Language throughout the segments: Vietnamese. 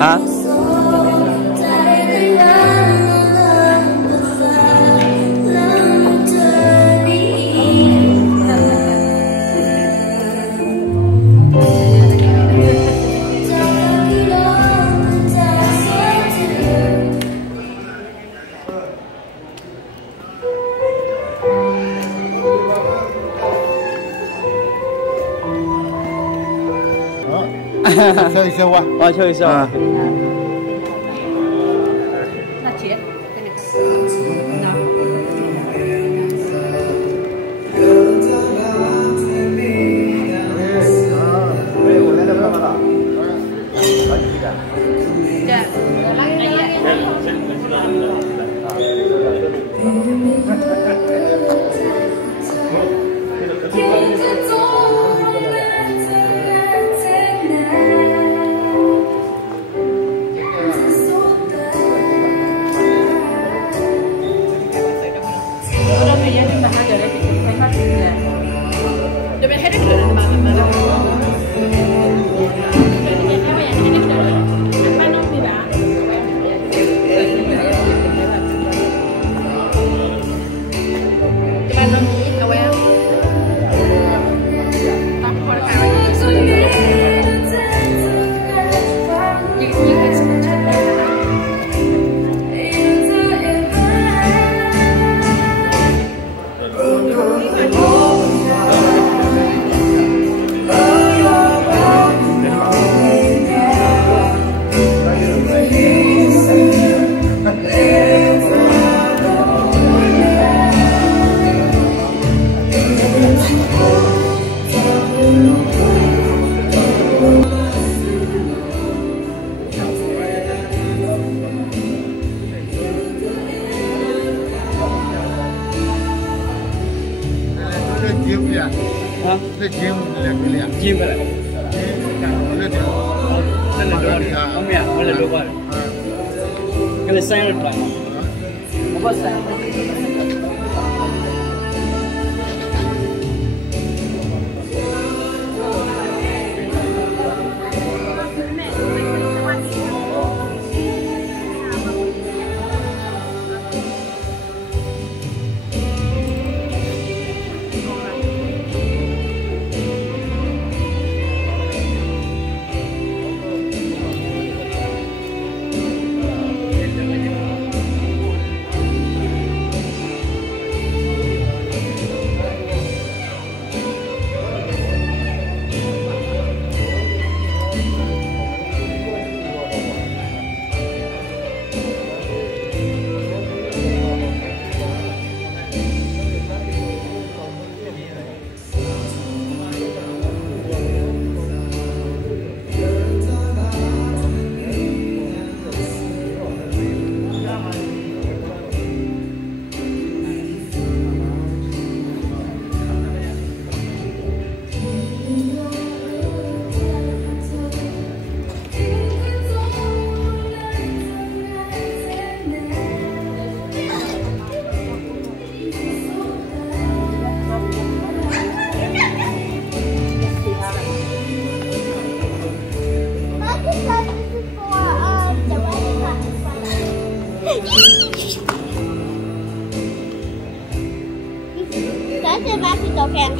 Hả? Chơi sâu à? Chơi sâu à? Chim vậy. Nên là đồ không mẹ, nó là đồ vậy. Cái này xanh rồi. Không có xanh. sẽ ba thì tổ kèm.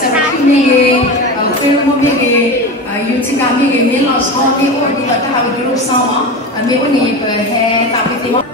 Sarah Kine, Phil Mommy, kami ini los kami di kota kami dulu sama kami ini berhe tapi timur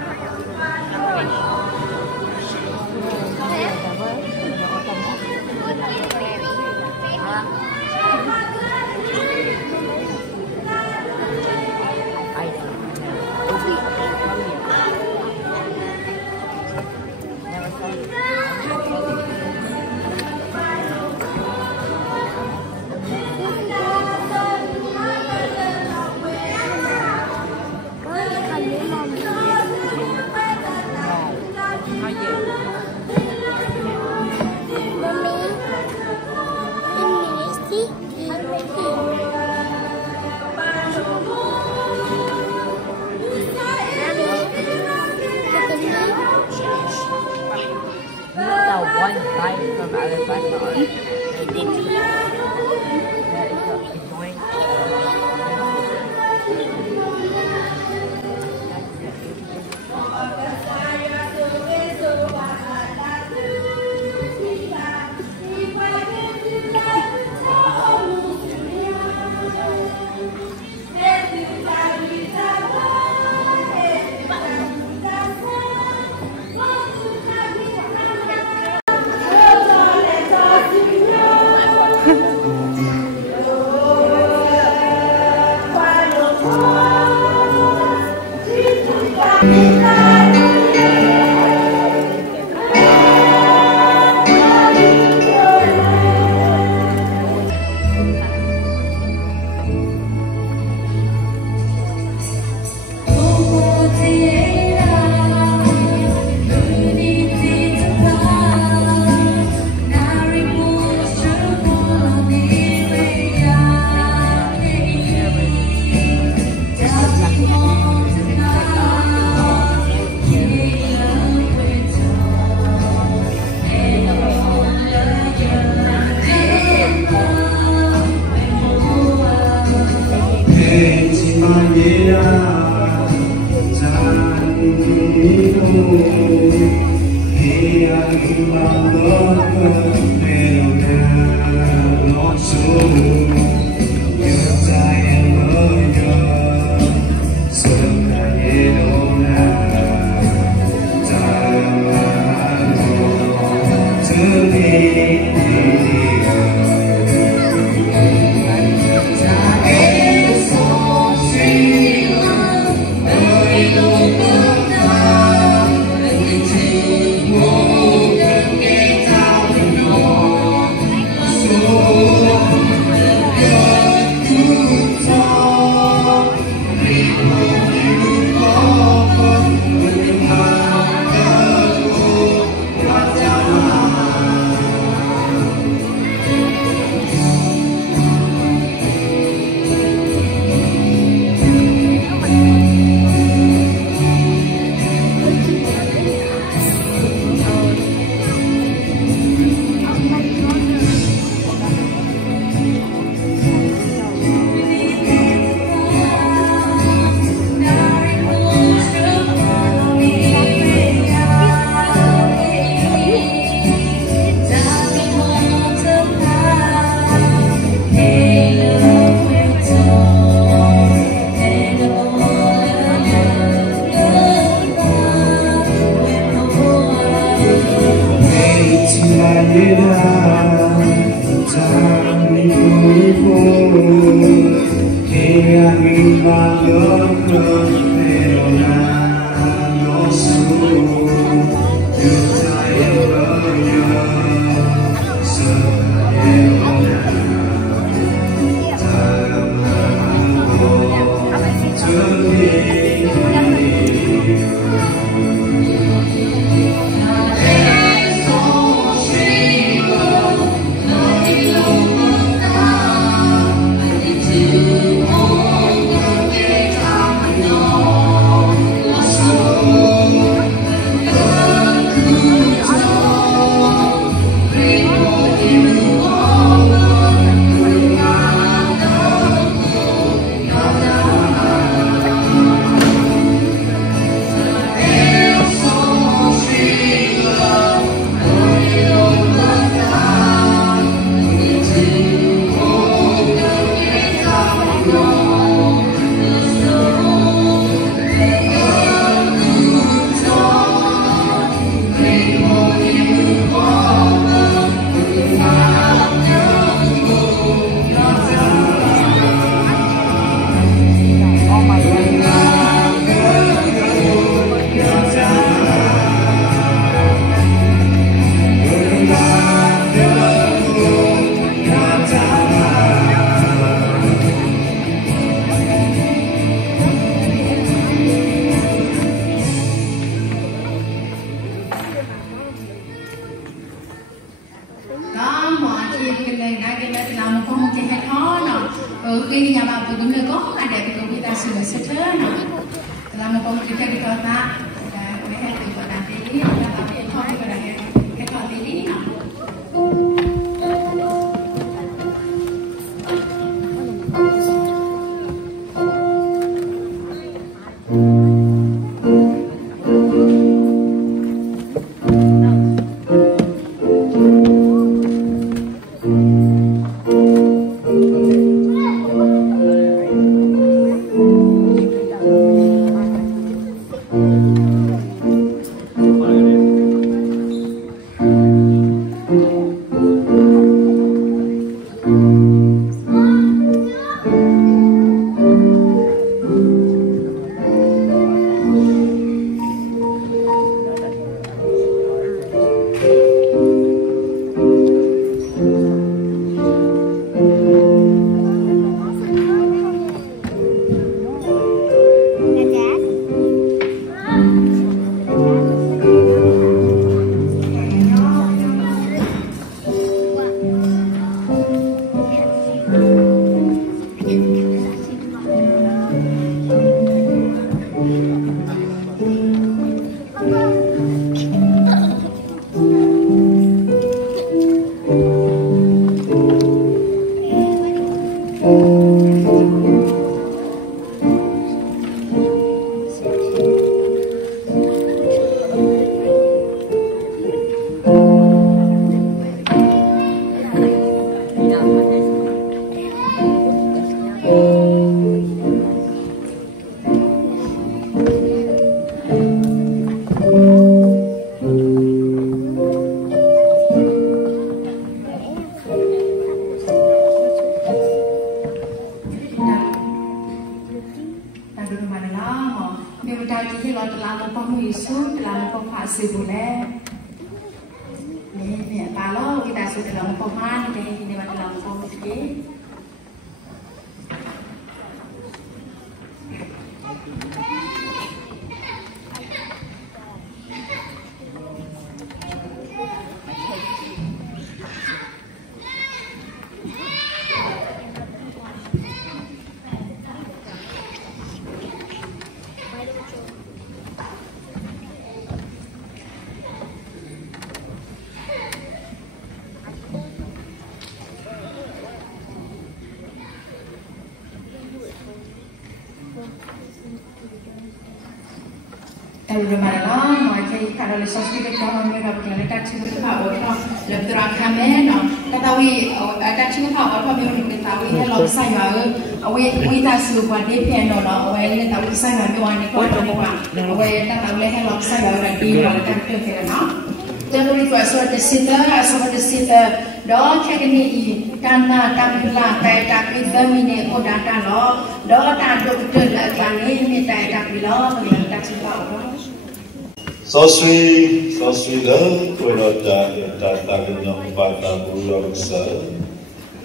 one guy from Alabama. No. Gher Nyiao Po có ada di kita sudah sederhana. Dalam kita di kota, mereka di kota ini, tapi yang kau di kota ini. Udah malam, macam kalau lepas kita kawan mereka berjalan tak cukup tahu apa lebih terang kami, no. Ketahui tak cukup tahu apa memang ketahui kalau saya awe tak suka dia piano, no. Awe le tahu saya memang ni kau tahu apa. Awe tak tahu le kalau saya berada di mana tak tahu kira, no. Jadi itu asal desita, dah cakap ni karena tak bila tak kita mini oda tak lo, dah tak doktor lagi ni tak bila tak cukup apa. So sweet dah, kalau datang yang pada bulan besar,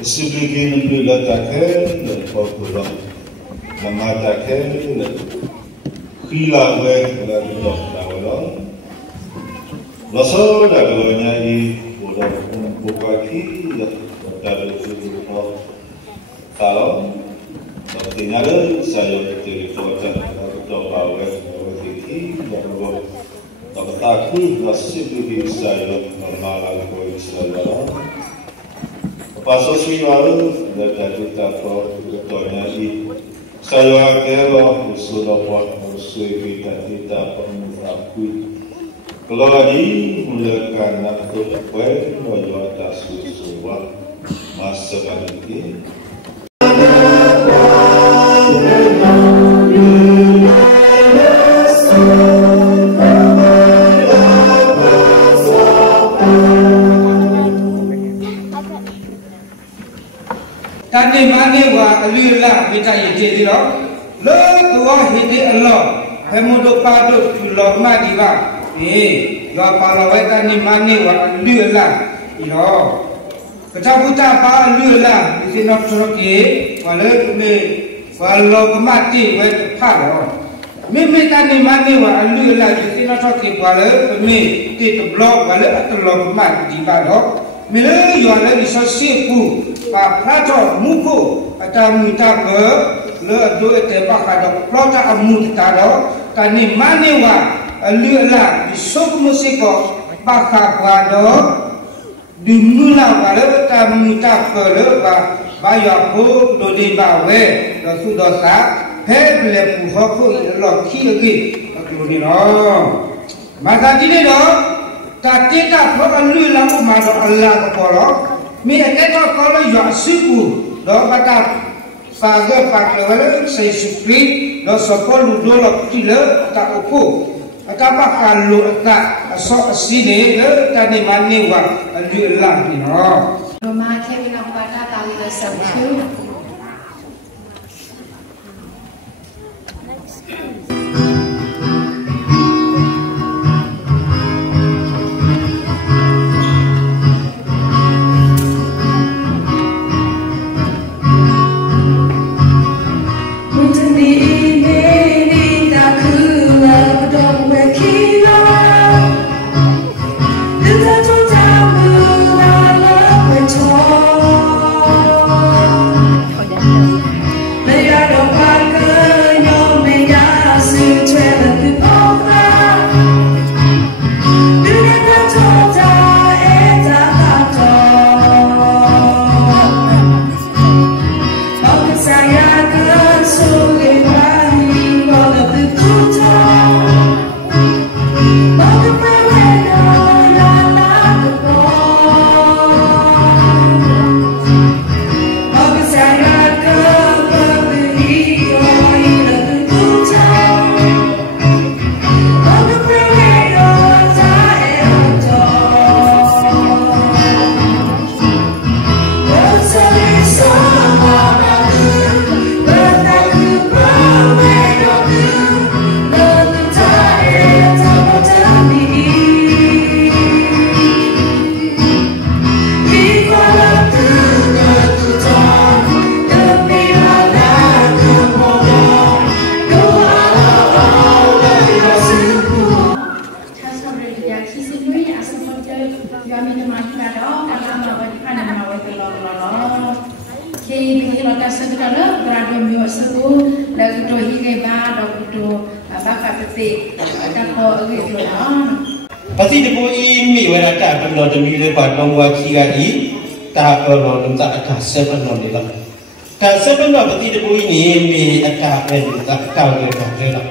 sebegini bila takkan, lepas pulang, mengatakan, hilang kalau dah. Lalu dah kalaunya udah buka lagi, dah itu kalau tinggal saya telefon atau bawa lagi, baru takut nasib di saya malah kau Israel. Pasal siapa dah tahu betulnya saya kira sudah kita pernah kalau lagi mulakan nak berkuat wajah atas susuan masa bagi wa alila kita ide di lo tua hidi Allah hemudo padu tulo ma di ba yo palawai ni mani wa alila yo kecabuta pa alila di sini troki wale me walau mati wa palo mimi ni mani wa alila di sini troki wale me ti blok wale atlo mati di ba do mila yo le isosiku pa prato muko ata muta ke le do ete pa kada plota amu ta do kani mani wa lula isok musiko pa ka do dimula wale ta muta ke le ba baya ko do di ba we do su do sa he ble pu ho ko lo ki gi ko ni no maka dine do ta tika ko lula ma do Allah ko lo mi ete ko lo yo siku do kata faga paklewale sai supri do sopol do lo tile ta opo atapa kalau ta so sini le tani mani wa Allah ni no Roma Kevin Abata tali le sabtu Pasti debu ini mereka benar demi lepas mengwaki lagi tak kalau tak ada sebenar ni lah. Tak sebenar pasti debu ini mi ada tak tahu dia tak.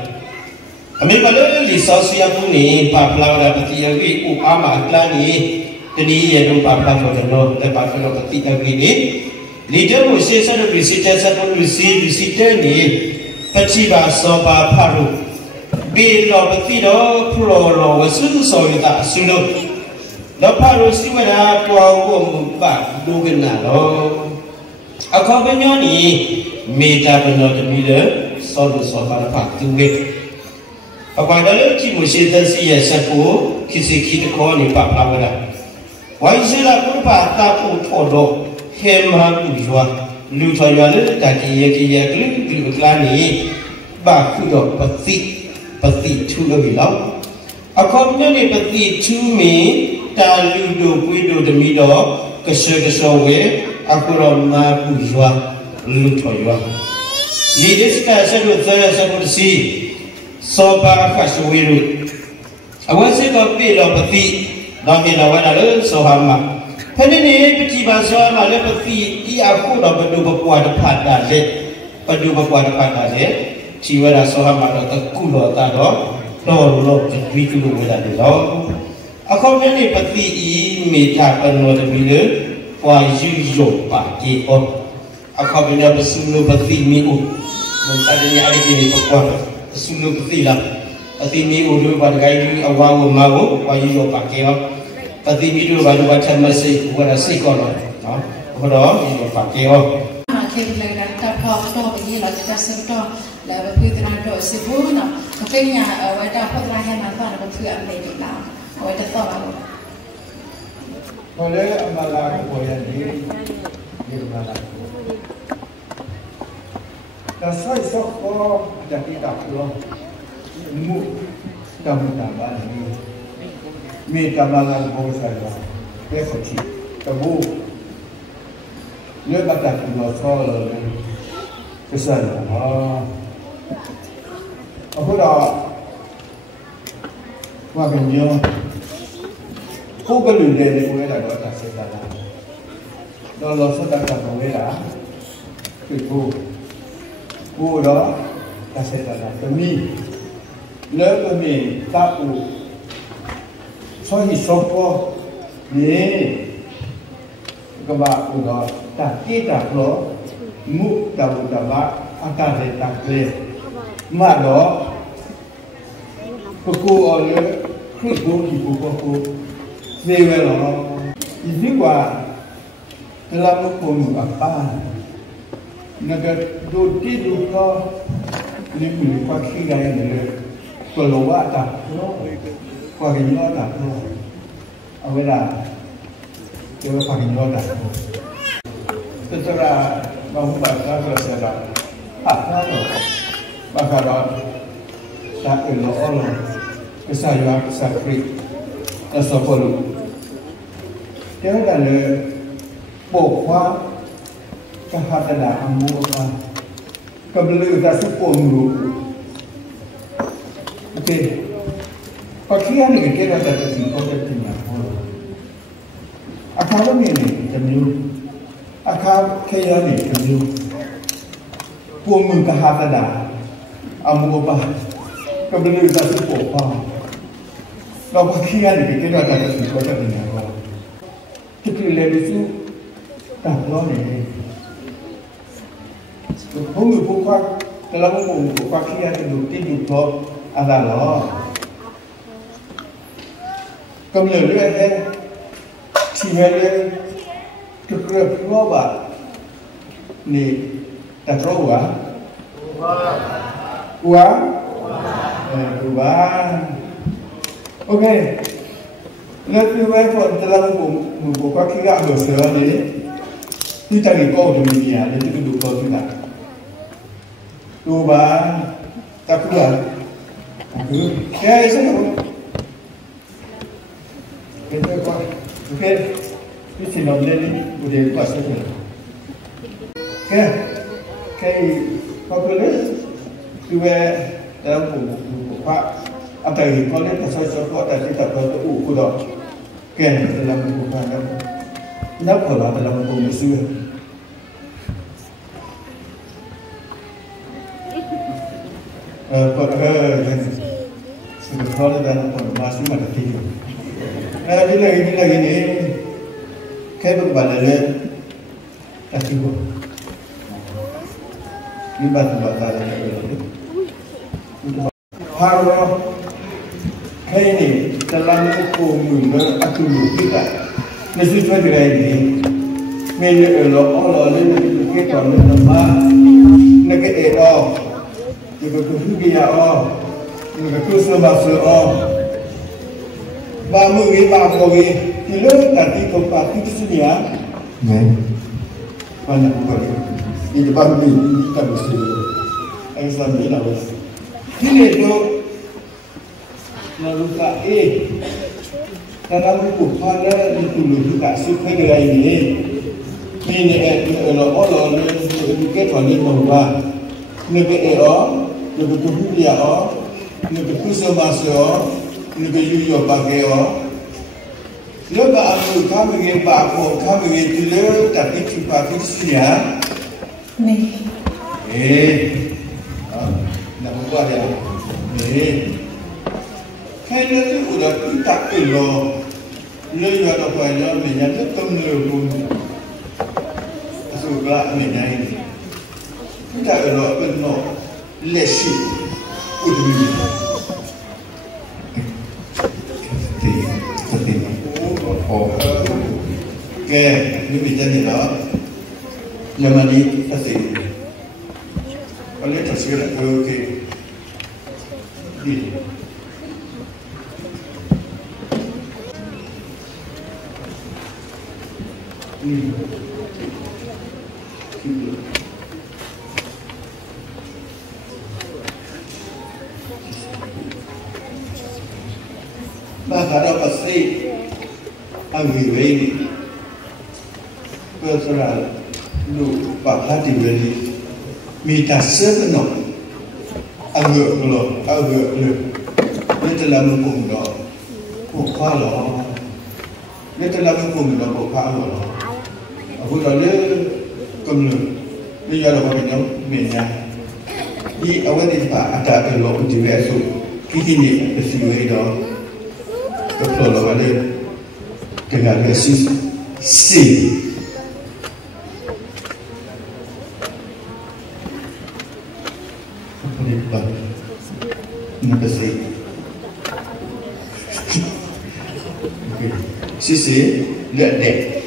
Kami kalau lisau siapa ni paplau dah pasti lagi upama iklan ni jadi ya dulu paplau kalau lepas kalau pasti lagi ni leader mesti satu visitor ni pasti bahasa paparu. Bila beti do pulau wasu so kita sulu. Dapat rusi pada pulau empat dua lo. Aku punya ni meja benar demi le solu pada faktu ke. Aku ada lagi mesti tersi ya sepu kisi kita kau ni pak lawada. Waisila pun pak tapu todo hemah ujwa. Lu caya le kaki ya kelu kelani baku do peti tu lebih lau. Aku punya ni peti tu mi talu do puido demi do kesel-kesel aku ramah bujwa lu toywa. Jadi sekarang saya bersih soba kasuiru. Awak saya kopi lo peti bagi lawan ada sohama. Pada ni peti bahasa malah peti aku dah berdu berpuas depan dah jiwa rasa mak tak kulo tak do lo jadi kulo dah do. Aku ni peti ini tak pernah bila wajib jom pagi aku punya bersulu peti miu. Mungkin ada ni pokok bersulu peti lah. Peti miu dulu pada gaya awal mau wajib jom pagi peti miu baru baca masih buat nasi kalau. Kalau jom pagi. Makin lagi ta phò to cái là ta xem to là về quy trình đồ sư phụ nó cái nhà ở ta phò ra hay mà toàn là một chuyện để được làm ở ta to là có lẽ mà là của nhà đi nhiều là ta sai sót có đặc biệt đặc luôn mu tam ba ni mi tam la bo sai la cái phần chỉ cái bu nếu bắt đặt nó so là cái sợi nó ở chỗ đó qua cái nhiều cô cái lưỡi này cô ấy là gọi là sợi đá đó là sợi đá cô ấy là cái cô đó là sợi đá cái mi nếu cái mi ta u so hi so po nè các bạn cũng đó ta kia ta lo mu ta bu ta ba ata de ta kle mà đó cô ở đây khi cô về về nó ý qua làm một công việc ba nó cái đôi khi đôi co nên mình qua khi này này có lỗ quá ta qua cái nhỏ ta ở đây là cái qua cái nhỏ ta tức là bằng bản ta vừa sẽ là nó rồi bằng đó ta ở lỗ rồi cái sai vào cái sai free là số phận thế là bộ khoa cái hạt đá ăn mua qua cầm lư ta sụp ổn đủ ok và khi anh cái là ta chỉ có thể tìm là thôi akal mình này chấm nhu akal khi anh này chấm nhu buông mừng cái hạt đá ăn mua qua cầm lư ta sụp ổn quaเราพอขี้อันนี้ก็เราจะถึงก็จะเป็นอย่างไรที่คือเรียนรู้ต่างโลกนี้พวกมือพวกควักแต่เราพวกมือพวกควักขี้อันนี้ดูที่ดูเพราะอะไรหรอกำเนิดเรื่องแค่ที่ให้เรื่องจุดเริ่มโลกอ่ะนี่แต่เพราะว่าok nếu như vậy phần ta làm một các cái gạo bờ sữa đấy như ta nghĩ câu thì mình nhà để chúng đủ câu như nào đủ ba ta cứ là cứ cái rất là cái tôi coi ok cái chỉ làm lên đi một điều quả sẽ được cái câu thứ nhất như vậy ta làm một khoa anh thầy có nên phải soi có tại cái tập cái ủ của đó kèn để làm một phần đó nắp của nó để làm một phần xưa còn sự khó là làm phần mà xíu mà là gì đi lại cái này cái bức bản này lên là gì vậy đi bản là cái Haro hay ni dalam hukum mula aku kita nasi cuai dia ini mene Allah ni kita ni nama nak ero nak kuhugia nak kusuma so ba mui ba kowe kilo tadi tempat itu sunya banyak kali di depan ni kita mesti exam ni lah ini tu Rutha dalam hukum pada itu juga suka dia ini Allah ni kita ni bahwa negara negara negara kusama negara bagai lepas aku kami bawa kami dulu tapi cuma kisahnya nak buat ya kayaknya tu udah kita perlu lepas apa yang menjadi tempat sudah menjadi kita perlu lesi udah Gher, ini bicara ni lah. Yang mana ni pasti Oleh tak segera okey. Di. Bahkan pasti angin ini berserah lu pak hati beri minta sepenuh agak lu dia telah mengundang buka lah dia telah mengundang buka lah aku dah le kemlu dia ada apa ni minyak di awal ni pak ada kelok jiwa su kini bersiwai dah kalau ada dengan Yesus si nak si si lihat deh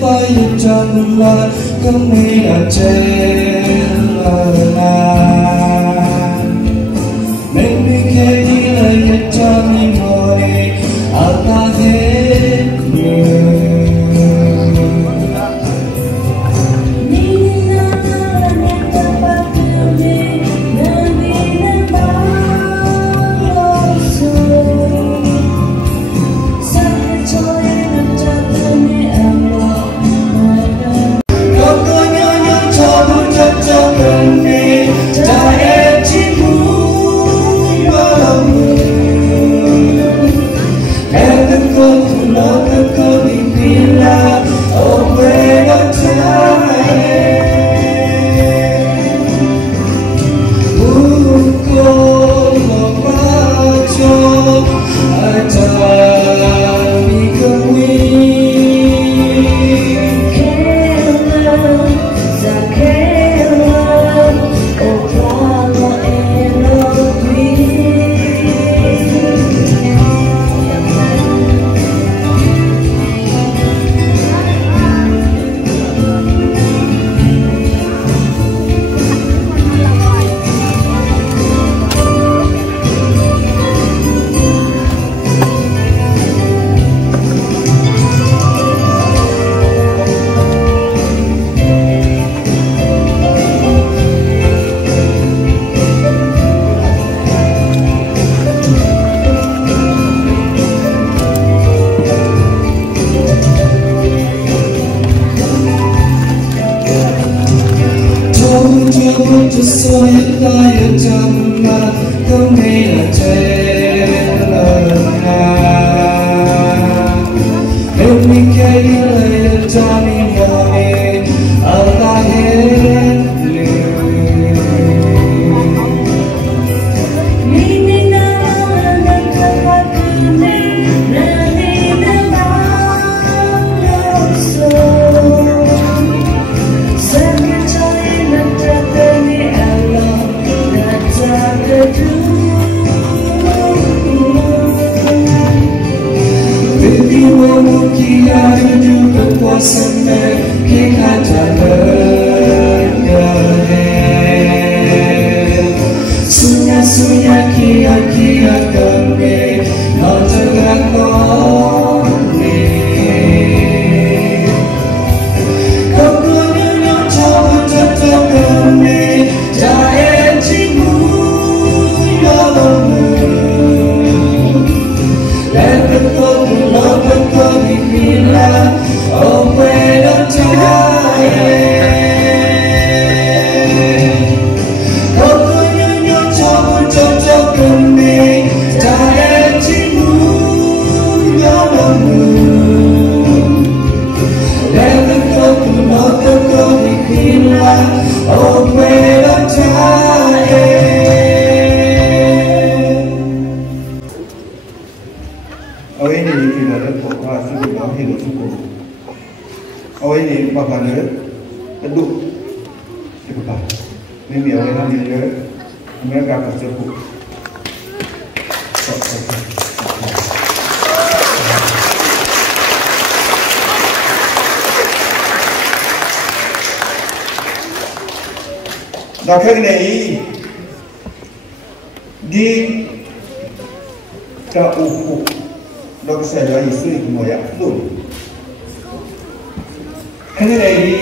tay chân là không nghe ở trên là mình đi kia đi lời nhất cho mình ngồi ở ta hết người Và cái này đi ta uku đó sẽ là isu của mọi người. Cái này đi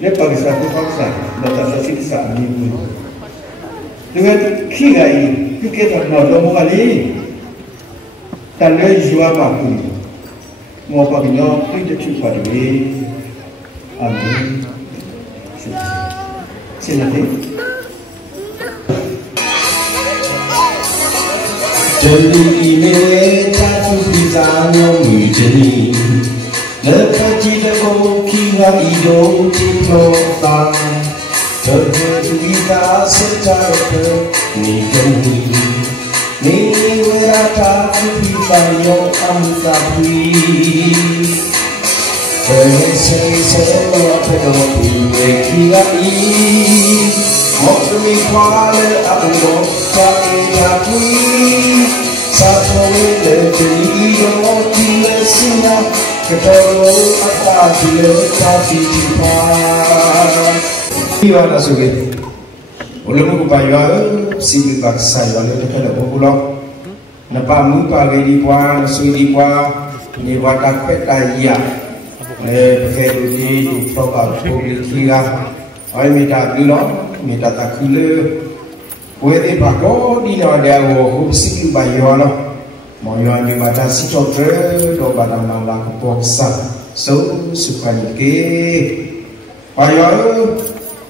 nếu bagi satu bangsa datang dari sisa ini. Dengan kiai kita nak mengali tanda jiwa mampu. Mau paginya kita cuba dulu. Amin. Silakan. Jadi ini satu bizarnya mujani, lepas kita kira hidup cinta, terjadi kita secara nikmati, ni merata hibayong amsapi, semua pedoman kira ini. Mokri kuala aku tak ingin satu lebih do tidak sinar kedua Iwana suge, ulemu kupayo sibuk baksa yo le tekala populo, napa mupa gedi kwa sugi kwa ni watak petaya, begitu di program publik kita, ay minta bilo, minta takule, kue bako di nada wo sibuk bayo lo, moyo ni mata si cokre, do badang malah kupoksa, so sukani ke, bayo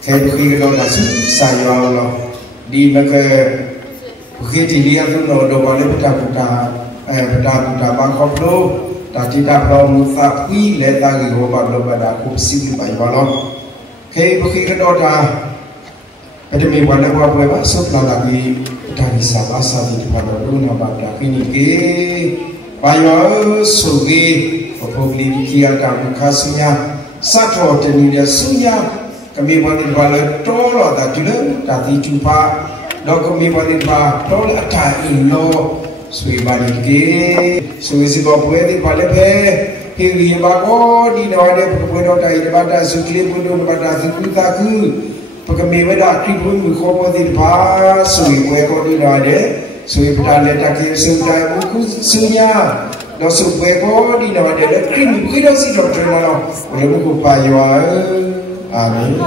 Kaya bukit kita nasi saya Allah di mereka bukit ini aku nak doa peta bangkok lo tadi tak perlu mutaki letak di rumah lo pada aku sini bayi balon kaya bukit kita dah pada mingguan apa masuk lagi dari sabasa di depan lo nampak dah ini ke bayi sugi publik kia dan kasihnya satu jenis sunya kami buat balik tol ada juga tadi jumpa dok kami buat tol ada ino sui balik ke sui si bawa di balik kiri bako di nawade perbuatan dari pada sukli pun pada sekuta ku kami pada kibun berkompor di pas sui kau di nawade sui berada tak sudah buku sunya dok sui kau di nawade krim kita si doktor mana boleh buku payah Amin.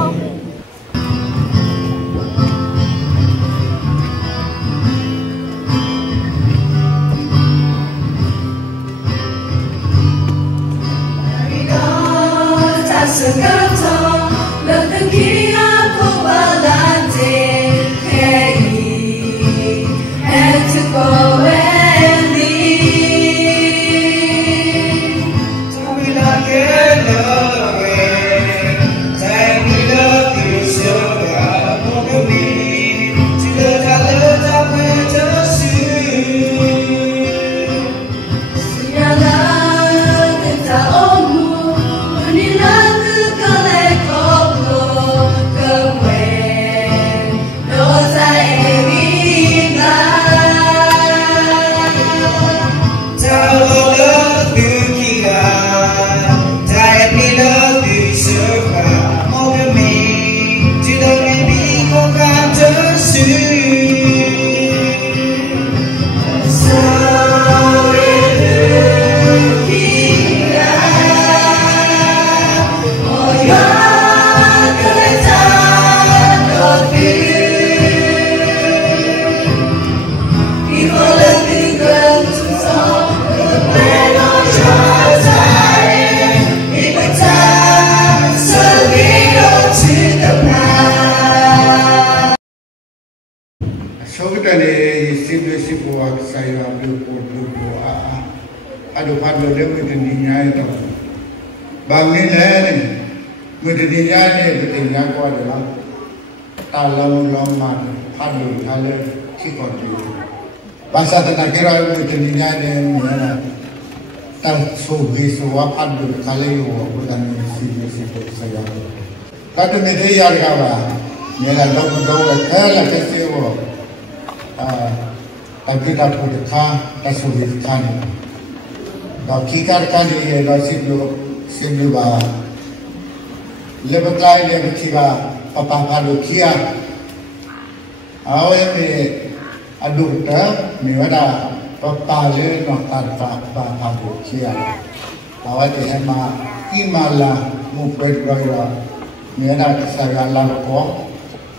Bang ni leh, mungkin dia ni betul yang kau adalah talam laman padu kale cikot tu. Bahasa tentang kira mungkin dia ni mana tal sugi suap padu kale yo bukan si saya. Kata ni dia yang kawa, ni lah dok kala kesi yo. Tapi tak boleh kah, tak sugi kan. Kalau kikar kan dia dah Sini bah, lepas lain dia berkira apa padu kia, awak ni aduk ter, ni ada apa le nak tanpa apa padu kia, awak ni hema imala mupet beraya, ni ada saya lakukan,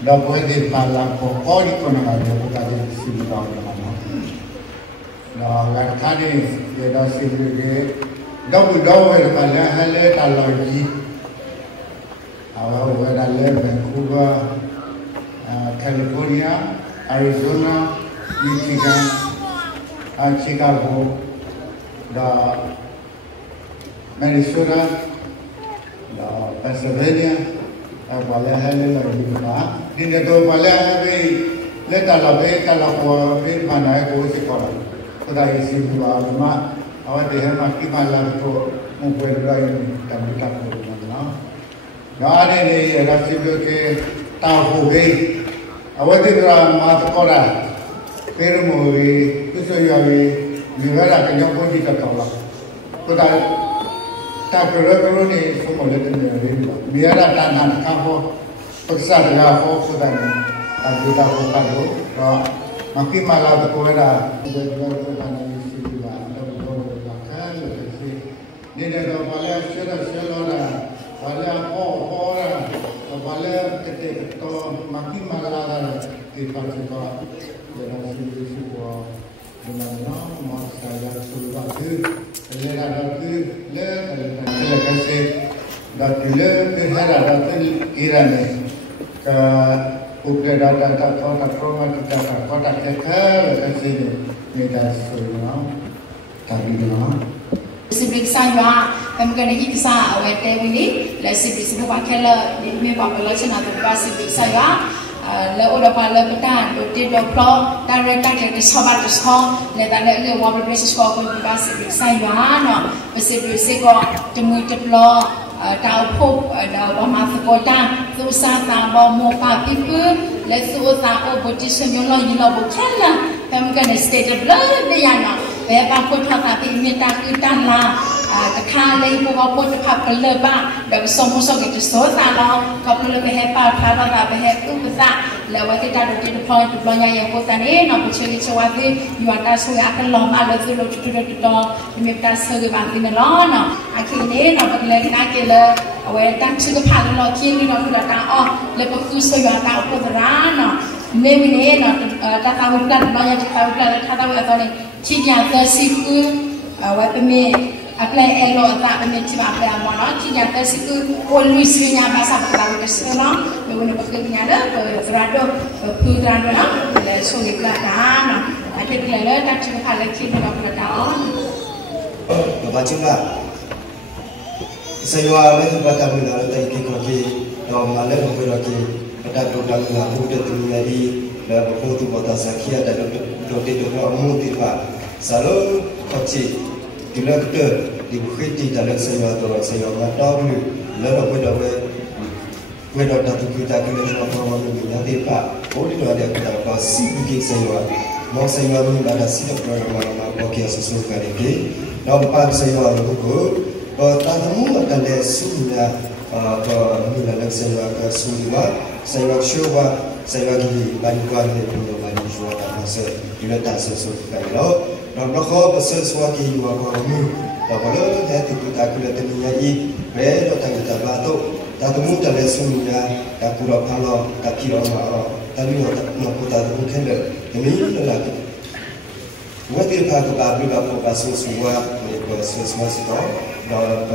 dah boleh di lakukan, kau di mana ada bukan di sini dah mana, dah kan kali dia dah sini ke. Dau kalau hale talogi, awal hale Vancouver, California, Arizona, Michigan, Chicago, Minnesota, Pennsylvania, awal hale lagi mana? Ini tu awal hale le talogi kalau mana aku sekolah, sudah isi dua rumah. Awak dia maki malam tu mungkin berani dan kita bermana. Nah ini ada sibuk ke tahu ke. Awak dia ramah sekolah. Permui, itu saya juga ada kenyang pun kita tolak. Sudah Tak kalau ni semua lepas ni, biar ada tanah kau besar kau sudah ni, tapi tak kau kalau makin malah tu kau ada jual tanah isi juga, ada betul bahkan lebih ni dah balik selah balik orang balik ketika makin malah di pasar dengan sebuah dengan nama saya sudah tu, lelah tu lelah kasih dah lelah berhara dah tu kira ni ke update data tak promo kita tak kekal kasih ni dah sudah tapi mana Sibuk saya, kami kena iksa awet ini, le sibuk pakai le ni pakai le cina tu pas sibuk saya, le udah pakai betan, udah doktor, dan mereka kena sahabat sekolah, le dan le wabah beres sekolah pun pas sibuk saya, no, sibuk sekolah temu teplo, tahu pop, tahu masa kota, susah tahu mau pakai pun, le susah oh budi senyum ni lo bukan lah, kami kena stay teplo ni ya no. แบบบางคนทำแต่ที่มีตาคือด้านล่างแต่ข้าเลยพวกเราพูดภาพกันเลยบ้างเดี๋ยวส่งมุสลิมจะโซ่ตาเราก็เพื่อไปให้ป้าพาเราไปให้อุปสรรคแล้วว่าที่ด้านเราที่พอจุดลอยอย่างพวกนั้นเองเราไปเชื่อที่ว่าที่อยู่อันดับสุดยอดกันลองมาเลยที่เราจุดจุดต่อมีการเสกบางทีนั่นล้อเนาะอาคีนี้เราไปเลยที่นั่นเกลือเอาไว้ตั้งชื่อผ่านเราที่นี่เราคือเราตั้งอ๋อเลยก็คือสุดยอดตั้งอุปสรรคเนาะนี่มีเนี่ยเนาะถ้าทำอุปสรรคเราอยากจะทำอุปสรรคถ้าทำอะไรตอนนี้ที่อยากจะสิ่งคือว่าเป็นมีอะไรเอโลต่างเป็นที่มาเป็นอะไรเนาะที่อยากจะสิ่งคือคนลุยสิ่งอย่างภาษาภาษาอังกฤษเนาะเป็นคนภาษาอังกฤษเนี่ยนะเป็นรัฐพูดรัฐเนาะเป็นส่วนที่ประธานเนาะอาจจะเป็นเลยนักชิมพาเลคินกับประธานbaca juga saya lagi baca bila ada ikut lagi dalam malam lagi ada program yang sudah terjadi dalam waktu pada sakia dan dokter umum tiba selalu kecil bila kita dibuat dalam saya tahu lalu kita tu kita kena cuba orang yang tiba boleh ada kita pasti bikin saya mau saya ni ada siap program bagi sesuatu lagi nampak saya lalu tamu ada sunnah dalam saya sunnah saya coba saya lagi bantuan dari banyak jual masa bila tak sesuatu kalau dan kalau sesuatu yang orang kalau kita kita kena terniai berada kita batu tamu dalam sunnah tak kurang kalau tak kira orang tapi nak kita mungkin demi lelaki waktu itu aku beberapa pasal semua semua dan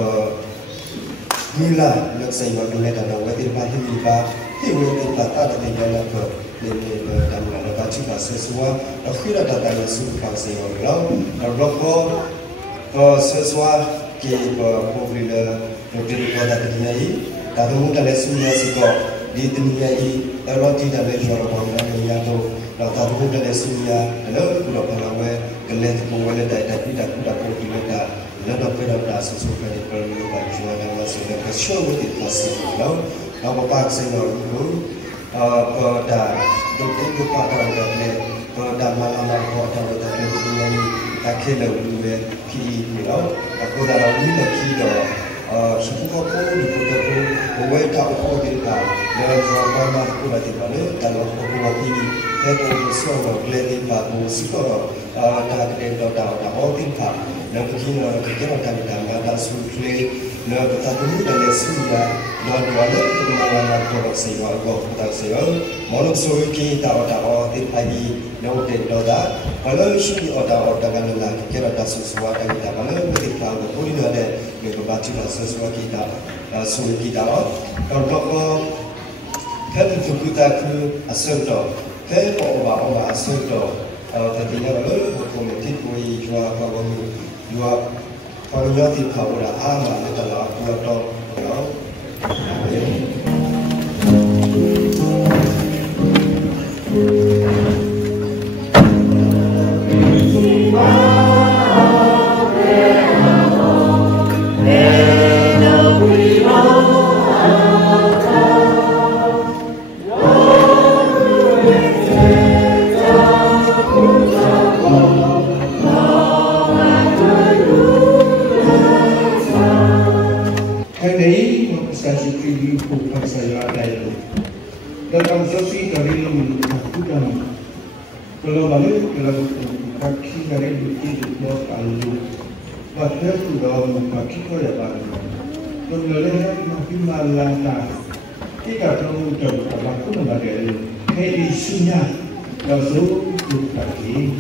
mula nak saya mula dan waktu itu waktu ada di dalam dan dalam juga semua akhirnya datang suka saya mula dan berapa sesuatu ke popular untuk pada dunia ini tapi mungkin semua sih di dunia ini kalau tidak ada jual orang yang ituเราทำให้ได้สิ่งนี้แล้วเราพลังไว้กันเลยที่ผมว่าได้แต่ที่ได้คุณได้คุณได้แล้วเราไปเราได้สุดๆไปในประเทศไทยช่วยเราสิ่งนี้ก็ช่วยไม่ติดภาษีแล้วเราบอกว่าสิ่งเราอยู่ก็ได้ดูที่ดูภาพเราได้ก็ได้มาทำอะไรก็ได้เราได้ที่นี่ถ้าแค่เราดูเองที่เราก็ได้เราไม่ต้องคิดเราสิ่งที่เขาพูดดูตัวเขาไว้ถ้าเขาพูดได้แล้วเราก็มาพูดอะไรบ้างเนี่ยแต่เราพูดว่าที่Kita semua belajar pada sekolah, dah kita dah awal tingkat, dan begini kita akan dah sulit, dan kita dulu dah lesnya, dan walau kemalangan kalau saya kita saya, malu sulit kita dah awal tingkat ini, dan kita dah, kalau sini dah dengan lelaki kita dah sesuatu kita, kalau kita boleh ada membaca sesuatu kita, sulit kita, kalau kita kita asal thế bộ bảo sơ đồ thì nhớ lớn của một thiết quy cho con nhớ thì khẩu là mà người ta là to đó Kalau balik kalau kaki kali bukti itu palu, bater tu dah kaki kau ya palu. Kalau lelaki makin malah tak, kita tahu jauh kalau pun ada kayak isunya, kalau tu kaki.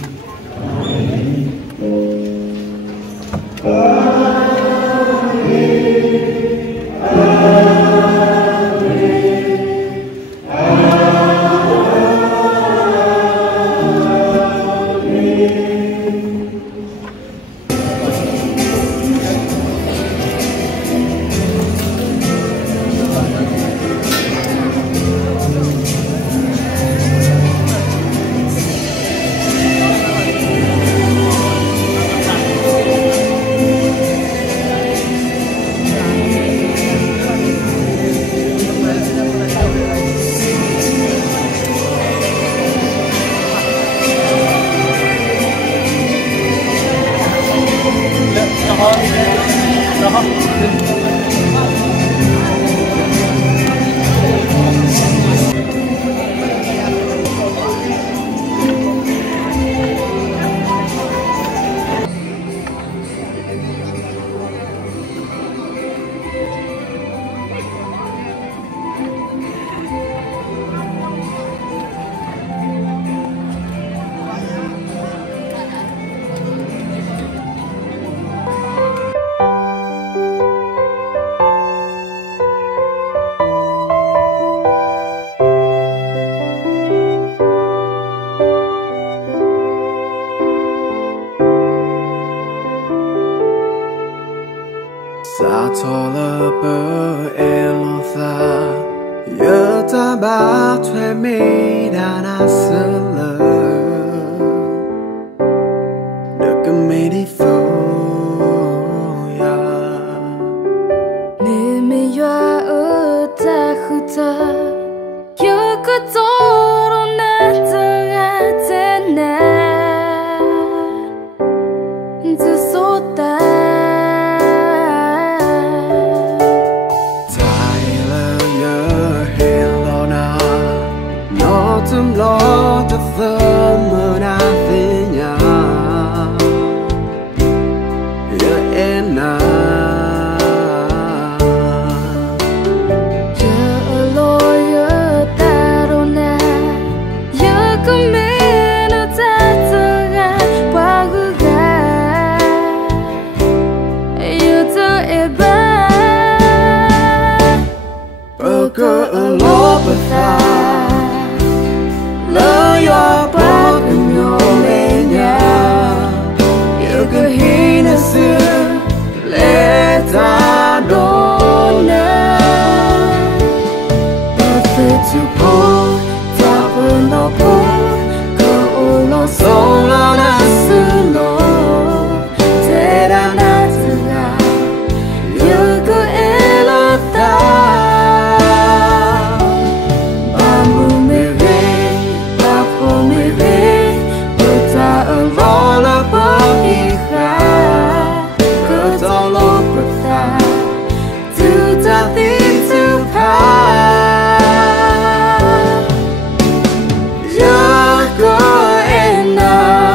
Go and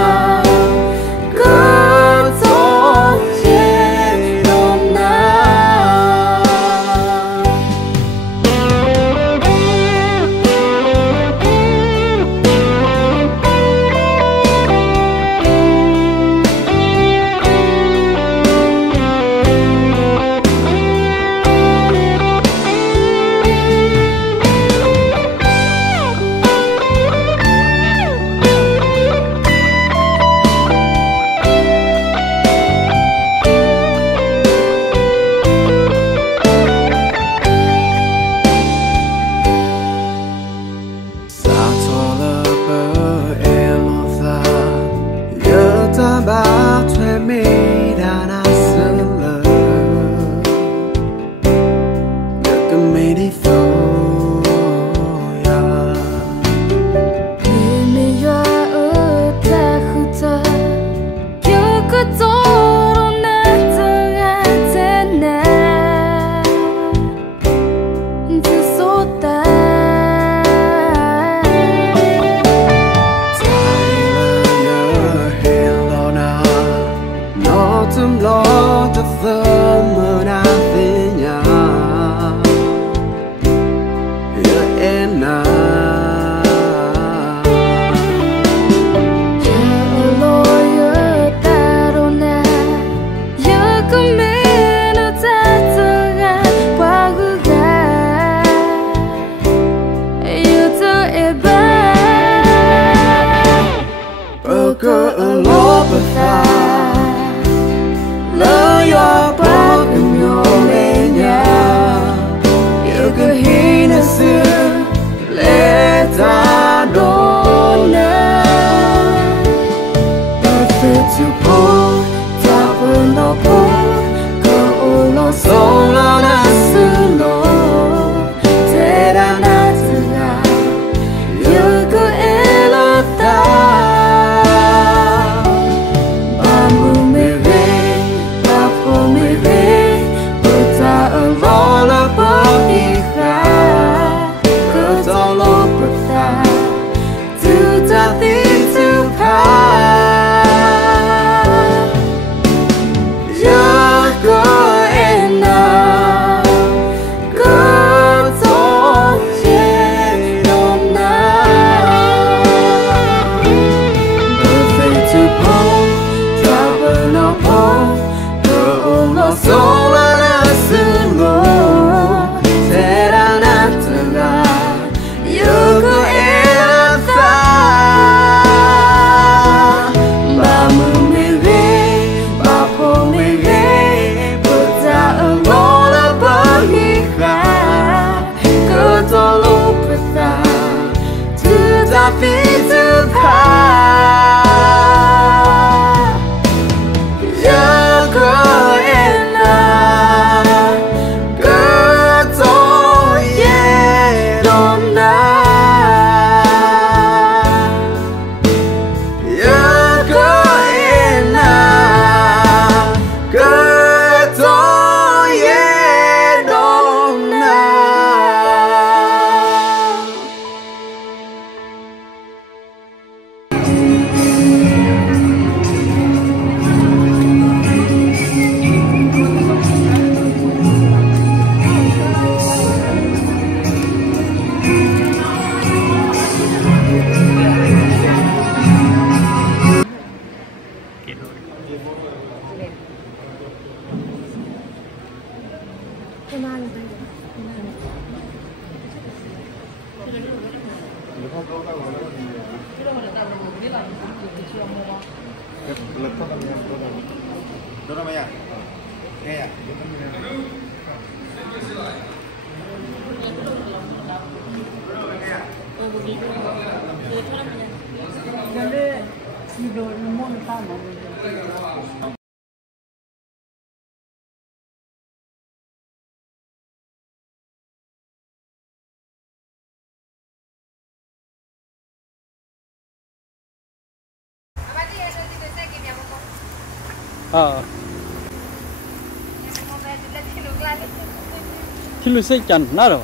cơ lô bờ ta lỡ yo bờ gần yo lên nhà yêu cơ hi na xưa lệ ta đồn nè perfect to pull ta vẫn nó pull cơ u nó sâu lo na xưa nó thế đã na từ ngà yêu cơ ela ta ba mu me ve ba po me ve ta ở lo la ba đi khá cơ tao lo bật ta từ ta tin từ khá giờ có em nào cơ tao che đom na perfect to pull ta vẫn nó pull cơ ôm nó sâu là đã xưa ngô thế đã nát từ ngà yêu cơ em ta ba mừng mê ghê ba phố mê ghê bữa ta ở ngô là bờ hi khá cơ to lúc bữa ta thứ ta phi thứ khá giờ có em là cơ to ye đom na giờ có em là cơ to ye đom na Khi lúc xây chắn nó rồi.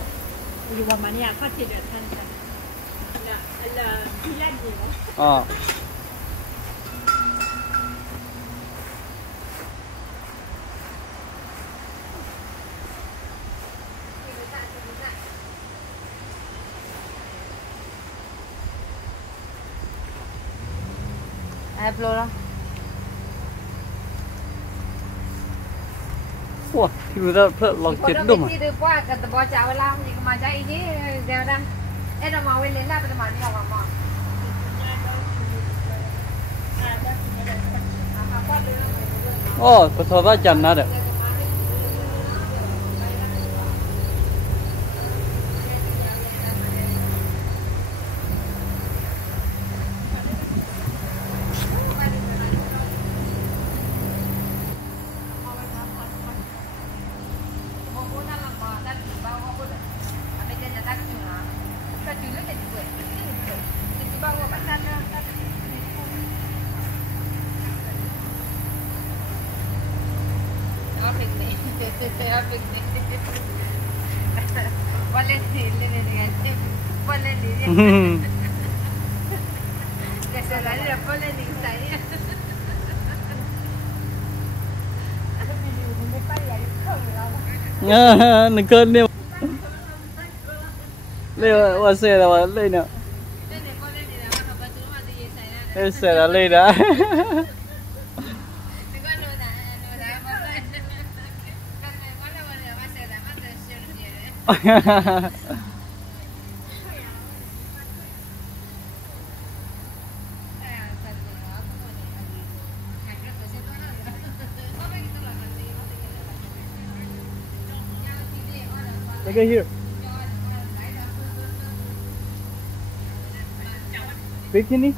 Wah, tiba-tiba pelak log jet dom. Itu buat kata bawa cawal lah, ni kemana ini dia dah. Dah mau welen dah pada mana awak mau. Oh, betul tak chắn ada. Nâng cơn đi. Lên qua xe là lên nào. Lên xe là lên đã. Look at here. Bikini?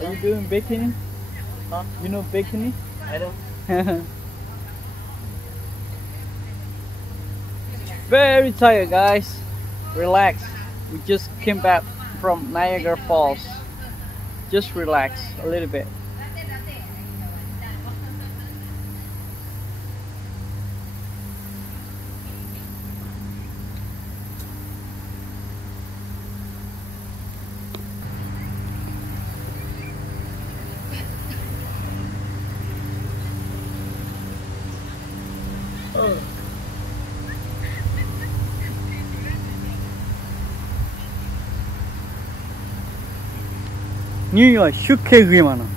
Are you doing bikini? Huh? You know bikini? I don't. Very tired, guys. Relax. We just came back from Niagara Falls. Just relax a little bit. New York, 슈케 그게 많아.